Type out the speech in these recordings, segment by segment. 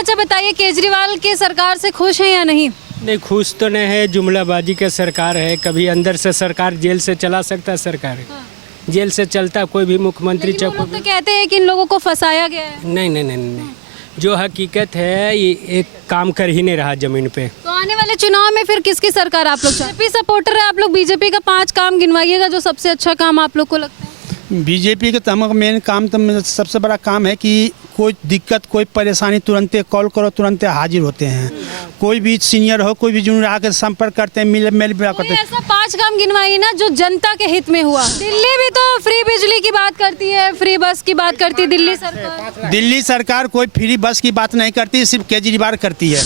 चाचा बताइए, केजरीवाल के सरकार से खुश हैं या नहीं? नहीं, खुश तो नहीं है। जुमलाबाजी का सरकार है। कभी अंदर से सरकार जेल से चला सकता है सरकार। जेल से चलता कोई भी मुख्यमंत्री लेकिन वो लोग तो कहते हैं कि इन लोगों को फंसाया गया है। नहीं नहीं नहीं नहीं, जो हकीकत है ये एक काम कर ही नहीं रहा ज़मीन पे। तो आने वाले चुनाव में फिर किसकी सरकार आप लोग बीजेपी सपोर्टर है? आप लोग बीजेपी का 5 काम गिनवाइएगा जो सबसे अच्छा काम आप लोग को लगता है। बीजेपी के तमाम मेन काम तो सबसे बड़ा काम है कि कोई दिक्कत कोई परेशानी तुरंत कॉल करो, तुरंत हाजिर होते हैं। कोई भी सीनियर हो कोई भी जूनियर आकर संपर्क करते हैं, मेल मिला करते हैं। ऐसा 5 काम गिनवाइए ना जो जनता के हित में हुआ। दिल्ली भी तो फ्री बिजली की बात करती है, फ्री बस की बात करती है दिल्ली सरकार। दिल्ली सरकार कोई फ्री बस की बात नहीं करती, सिर्फ केजरीवाल करती है।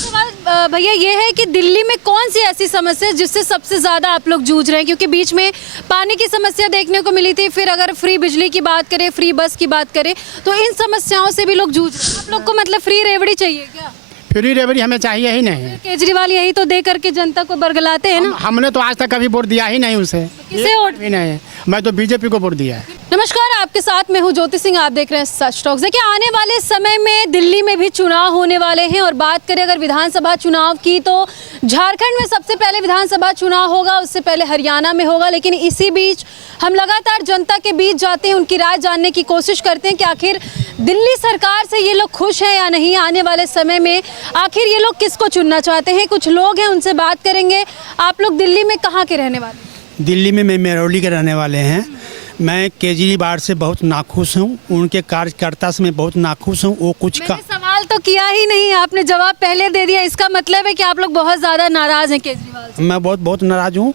भैया ये है कि दिल्ली में कौन सी ऐसी समस्या है जिससे सबसे ज्यादा आप लोग जूझ रहे हैं? क्योंकि बीच में पानी की समस्या देखने को मिली थी, फिर अगर फ्री बिजली की बात करें, फ्री बस की बात करें, तो इन समस्याओं से भी लोग जूझ रहे हैं। आप लोग को मतलब फ्री रेवड़ी चाहिए क्या? फ्री रेवड़ी हमें चाहिए ही नहीं। केजरीवाल यही तो दे करके जनता को बरगलाते हैं ना। हमने तो आज तक कभी वोट दिया ही नहीं उसे। किसे वोट भी नहीं, मैं तो बीजेपी को वोट दिया है। नमस्कार, आपके साथ मैं हूं ज्योति सिंह, आप देख रहे हैं सच टॉक्स। देखिए, आने वाले समय में दिल्ली में भी चुनाव होने वाले हैं और बात करें अगर विधानसभा चुनाव की तो झारखंड में सबसे पहले विधानसभा चुनाव होगा, उससे पहले हरियाणा में होगा। लेकिन इसी बीच हम लगातार जनता के बीच जाते हैं, उनकी राय जानने की कोशिश करते हैं कि आखिर दिल्ली सरकार से ये लोग खुश हैं या नहीं। आने वाले समय में आखिर ये लोग किसको चुनना चाहते हैं? कुछ लोग हैं, उनसे बात करेंगे। आप लोग दिल्ली में कहाँ के रहने वाले? दिल्ली में मैं मेहरौली के रहने वाले हैं। मैं केजरीवाल से बहुत नाखुश हूँ, उनके कार्यकर्ता से मैं बहुत नाखुश हूँ। वो कुछ मैंने सवाल तो किया ही नहीं, आपने जवाब पहले दे दिया। इसका मतलब है कि आप लोग बहुत ज़्यादा नाराज़ हैं केजरीवाल से। मैं बहुत नाराज़ हूँ।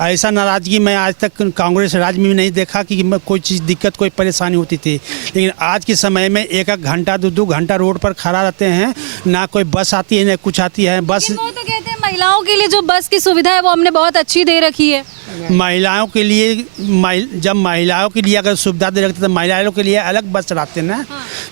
ऐसा नाराज़गी मैं आज तक कांग्रेस राज में भी नहीं देखा कि कोई चीज़ दिक्कत कोई परेशानी होती थी। लेकिन आज के समय में 1-1 घंटा 2-2 घंटा रोड पर खड़ा रहते हैं, ना कोई बस आती है ना कुछ आती है। बस वो तो कहते हैं महिलाओं के लिए जो बस की सुविधा है वो हमने बहुत अच्छी दे रखी है। महिलाओं के लिए जब महिलाओं के लिए अगर सुविधा दे रखते तो महिलाओं के लिए अलग बस चलाते हैं ना।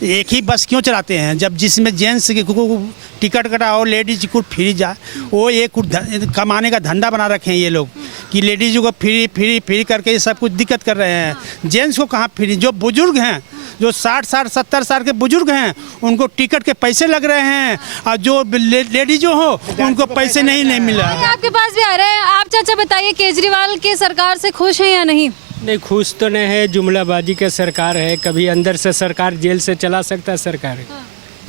एक ही बस क्यों चलाते हैं? जब जिसमें जेंट्स को टिकट कटा और लेडीज को फ्री जाए, वो एक कमाने का धंधा बना रखे हैं ये लोग कि लेडीज को फ्री करके ये सब कुछ दिक्कत कर रहे हैं। जेंट्स को कहाँ फ्री? जो बुजुर्ग हैं, जो 60 साल 70 साल के बुजुर्ग हैं, उनको टिकट के पैसे लग रहे हैं और जो लेडीज हो उनको पैसे नहीं मिला। आपके पास भी आ रहे हैं। आप चाचा बताइए, केजरीवाल के सरकार से खुश हैं या नहीं? नहीं, खुश तो नहीं है। जुमलाबाजी का सरकार है। कभी अंदर से सरकार जेल से चला सकता है सरकार।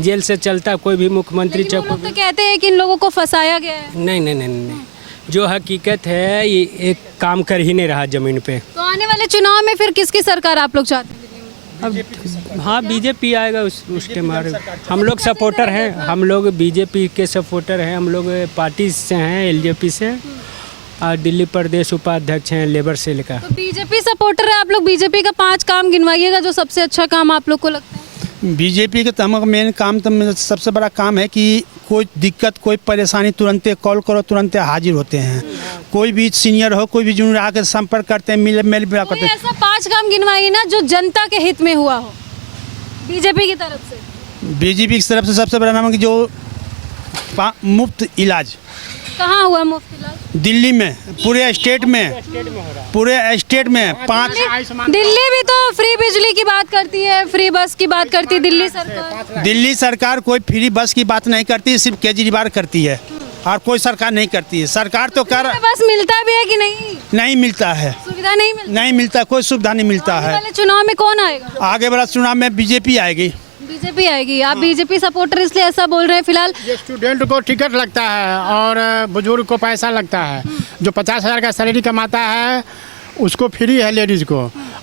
जेल से चलता कोई भी मुख्यमंत्री वो लोग तो कहते हैं कि इन लोगों को फंसाया गया है। नहीं नहीं नहीं नहीं, जो हकीकत है ये एक काम कर ही नहीं रहा ज़मीन पे। तो आने वाले चुनाव में फिर किसकी सरकार आप लोग चाहते हैं? अब हाँ, बीजेपी आएगा उस टाइम। हम लोग सपोर्टर हैं, हम लोग बीजेपी के सपोर्टर हैं। हम लोग पार्टी से हैं, एलजेपी से, और दिल्ली प्रदेश उपाध्यक्ष हैं लेबर सेल का। तो बीजेपी सपोर्टर है आप लोग, बीजेपी का 5 काम गिनवाइएगा जो सबसे अच्छा काम आप लोग को लगता है। बीजेपी के तमाम मेन काम तो सबसे बड़ा काम है कि कोई दिक्कत कोई परेशानी तुरंत कॉल करो, तुरंत हाजिर होते हैं। कोई भी सीनियर हो कोई भी जूनियर आकर संपर्क करते हैं, मेल मिला करते हैं। ऐसा 5 काम गिनवाइए ना जो जनता के हित में हुआ हो बीजेपी की तरफ से। बीजेपी की तरफ से सबसे बड़ा नाम है कि जो मुफ्त इलाज कहाँ हुआ मुफ्त इलाज? दिल्ली में, पूरे स्टेट में 5। दिल्ली भी तो फ्री बिजली की बात करती है, फ्री बस की बात करती है दिल्ली सरकार। दिल्ली सरकार कोई फ्री बस की बात नहीं करती, सिर्फ केजरीवाल करती है और कोई सरकार नहीं करती है। सरकार तो कर बस मिलता भी है कि नहीं? नहीं मिलता है, सुविधा नहीं मिलता, कोई सुविधा नहीं मिलता है। वाले चुनाव में कौन आएगा? आगे वाला चुनाव में बीजेपी आएगी। बीजेपी आएगी। आप बीजेपी सपोर्टर इसलिए ऐसा बोल रहे हैं? फिलहाल स्टूडेंट को टिकट लगता है और बुजुर्ग को पैसा लगता है। जो 50,000 का सैलरी कमाता है उसको फ्री है लेडीज को,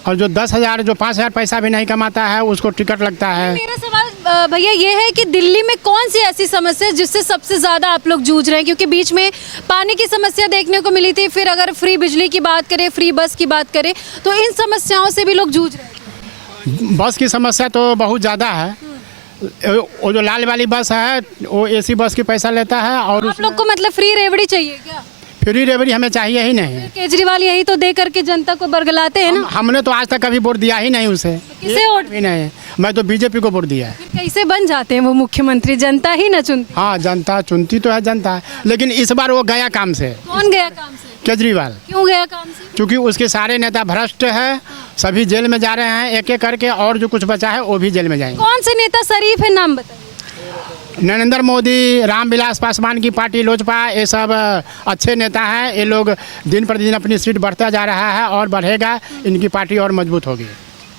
और जो 10,000 जो 5,000 पैसा भी नहीं कमाता है उसको टिकट लगता है। मेरा सवाल भैया ये है कि दिल्ली में कौन सी ऐसी समस्या है जिससे सबसे ज्यादा आप लोग जूझ रहे हैं? क्योंकि बीच में पानी की समस्या देखने को मिली थी, फिर अगर फ्री बिजली की बात करें, फ्री बस की बात करें, तो इन समस्याओं से भी लोग जूझ रहे हैं। बस की समस्या तो बहुत ज़्यादा है। वो जो लाल वाली बस है वो AC बस की पैसा लेता है। और आप लोग को मतलब फ्री रेवड़ी चाहिए क्या? फ्री रेवड़ी हमें चाहिए ही नहीं। केजरीवाल यही तो दे करके जनता को बरगलाते हैं ना। हमने तो आज तक कभी वोट दिया ही नहीं उसे। किसे वोट? भी नहीं, मैं तो बीजेपी को वोट दिया है। कैसे बन जाते हैं वो मुख्यमंत्री? जनता ही ना चुनती। हाँ, जनता चुनती तो है जनता, लेकिन इस बार वो गया काम से। कौन गया काम से? केजरीवाल। क्यों गया काम से? क्योंकि उसके सारे नेता भ्रष्ट है, सभी जेल में जा रहे हैं एक एक करके, और जो कुछ बचा है वो भी जेल में जाएंगे। कौन से नेता शरीफ है, नाम बताइए। नरेंद्र मोदी, रामविलास पासवान की पार्टी लोजपा, ये सब अच्छे नेता हैं। ये लोग दिन प्रतिदिन अपनी सीट बढ़ता जा रहा है और बढ़ेगा, इनकी पार्टी और मजबूत होगी।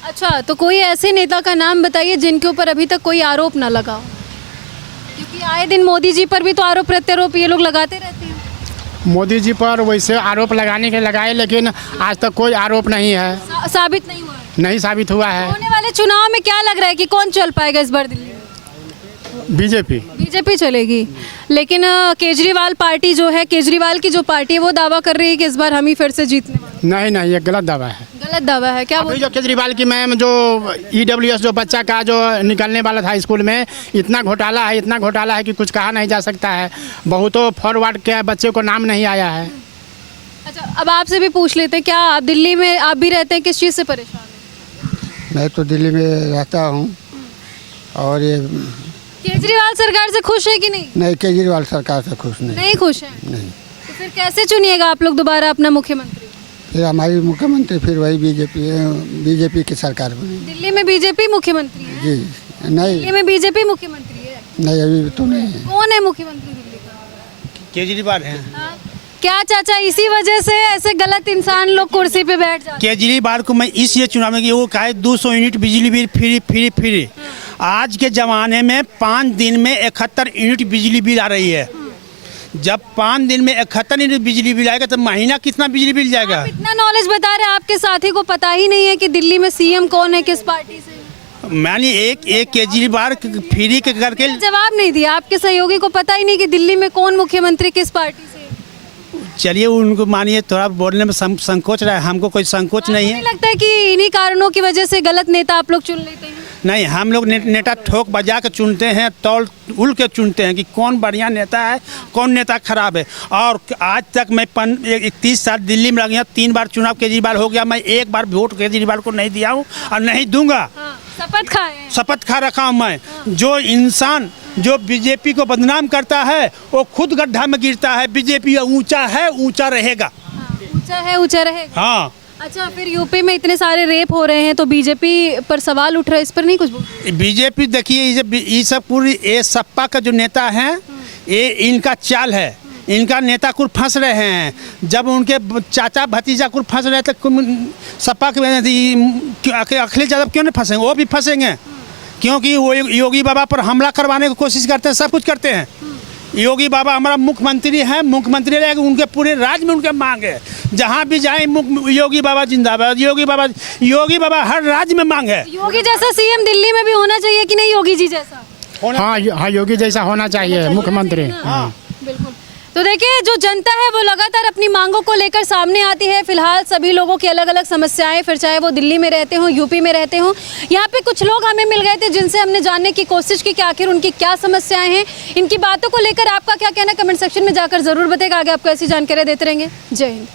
अच्छा, तो कोई ऐसे नेता का नाम बताइए जिनके ऊपर अभी तक कोई आरोप ना लगा हो, क्योंकि आए दिन मोदी जी पर भी तो आरोप प्रत्यारोप ये लोग लगाते रहते हैं। मोदी जी पर वैसे आरोप लगाने के लगाए, लेकिन आज तक कोई आरोप नहीं है, साबित नहीं हुआ है। नहीं साबित हुआ है। होने वाले चुनाव में क्या लग रहा है कि कौन चल पाएगा इस बार दिल्ली में? बीजेपी। बीजेपी चलेगी, लेकिन केजरीवाल पार्टी जो है, केजरीवाल की जो पार्टी है वो दावा कर रही है कि इस बार हम ही फिर से जीतने वाले। नहीं, ये गलत दावा है। गलत दावा है क्या? अभी जो केजरीवाल की मैम जो EWS जो बच्चा का जो निकलने वाला था स्कूल में, इतना घोटाला है कि कुछ कहा नहीं जा सकता है। बहुतों फॉरवर्ड के बच्चे को नाम नहीं आया है। अच्छा, अब आपसे भी पूछ लेते हैं, क्या आप दिल्ली में आप भी रहते हैं, किस चीज़ से परेशान हैं? मैं तो दिल्ली में रहता हूँ और ये केजरीवाल सरकार से खुश है कि नहीं? केजरीवाल सरकार से खुश नहीं। नहीं खुश है? नहीं। तो फिर कैसे चुनिएगा आप लोग दोबारा अपना मुख्यमंत्री? फिर हमारी मुख्यमंत्री फिर वही बीजेपी की सरकार बनेगी। दिल्ली में बीजेपी मुख्यमंत्री है? जी नहीं, दिल्ली में बीजेपी मुख्यमंत्री है? नहीं अभी तो नहीं है। कौन है मुख्यमंत्री दिल्ली का? केजरीवाल हैं। हाँ? क्या चाचा इसी वजह से ऐसे गलत इंसान लोग कुर्सी पे बैठ जाते हैं? केजरीवाल को मैं इसलिए चुना कि वो कहे 200 यूनिट बिजली बिल फ्री। आज के ज़माने में 5 दिन में 71 यूनिट बिजली बिल आ रही है। जब 5 दिन में 71 यूनिट बिजली बिल आएगा तो महीना कितना बिजली बिल जाएगा? आप इतना नॉलेज बता रहे हैं, आपके साथी को पता ही नहीं है कि दिल्ली में सीएम कौन है, किस पार्टी से? मैंने एक केजरीवाल फ्री के करके जवाब नहीं दिया। आपके सहयोगी को पता ही नहीं कि दिल्ली में कौन मुख्यमंत्री किस पार्टी से? चलिए उनको मानिए, थोड़ा बोलने में संकोच रहा है, हमको कोई संकोच नहीं है। नहीं लगता है कि इन्हीं कारणों की वजह से गलत नेता आप लोग चुन लेते हैं? नहीं, हम लोग नेता ठोक बजा के चुनते हैं, तौल उल के चुनते हैं कि कौन बढ़िया नेता है, कौन नेता खराब है। और आज तक मैं 31 साल दिल्ली में लग गया, 3 बार चुनाव केजरीवाल हो गया, मैं एक बार वोट केजरीवाल को नहीं दिया हूँ और नहीं दूंगा। शपथ खाए हैं? शपथ खा रखा हूँ मैं। जो इंसान जो बीजेपी को बदनाम करता है वो खुद गड्ढा में गिरता है। बीजेपी ऊंचा है, ऊंचा रहेगा। ऊंचा है, ऊंचा रहेगा। हाँ। अच्छा, फिर यूपी में इतने सारे रेप हो रहे हैं तो बीजेपी पर सवाल उठ रहा है, इस पर नहीं कुछ बोल? बीजेपी देखिए, ये सब पूरी ये सपा का जो नेता है, ये इनका चाल है। इनका नेता कुछ फंस रहे हैं। जब उनके चाचा भतीजा कुछ फंस रहे थे सपा के, अखिलेश यादव क्यों नहीं फंसेंगे? वो भी फंसेंगे, क्योंकि वो योगी बाबा पर हमला करवाने की कोशिश करते हैं, सब कुछ करते हैं। योगी बाबा हमारा मुख्यमंत्री है, मुख्यमंत्री रहेगा, उनके पूरे राज्य में उनके मांग है। जहाँ भी जाए योगी बाबा जिंदाबाद, योगी बाबा हर राज्य में मांग है। योगी जैसा सीएम दिल्ली में भी होना चाहिए कि नहीं? योगी जी जैसा? हाँ, योगी जैसा होना चाहिए मुख्यमंत्री। हाँ बिल्कुल। तो देखिए, जो जनता है वो लगातार अपनी मांगों को लेकर सामने आती है। फिलहाल सभी लोगों की अलग अलग समस्याएं, फिर चाहे वो दिल्ली में रहते हो, यूपी में रहते हो। यहाँ पे कुछ लोग हमें मिल गए थे जिनसे हमने जानने की कोशिश की कि आखिर उनकी क्या समस्याएं हैं। इनकी बातों को लेकर आपका क्या कहना, कमेंट सेक्शन में जाकर जरूर बताइएगा। आगे आपको ऐसी जानकारी देते रहेंगे। जय हिंद।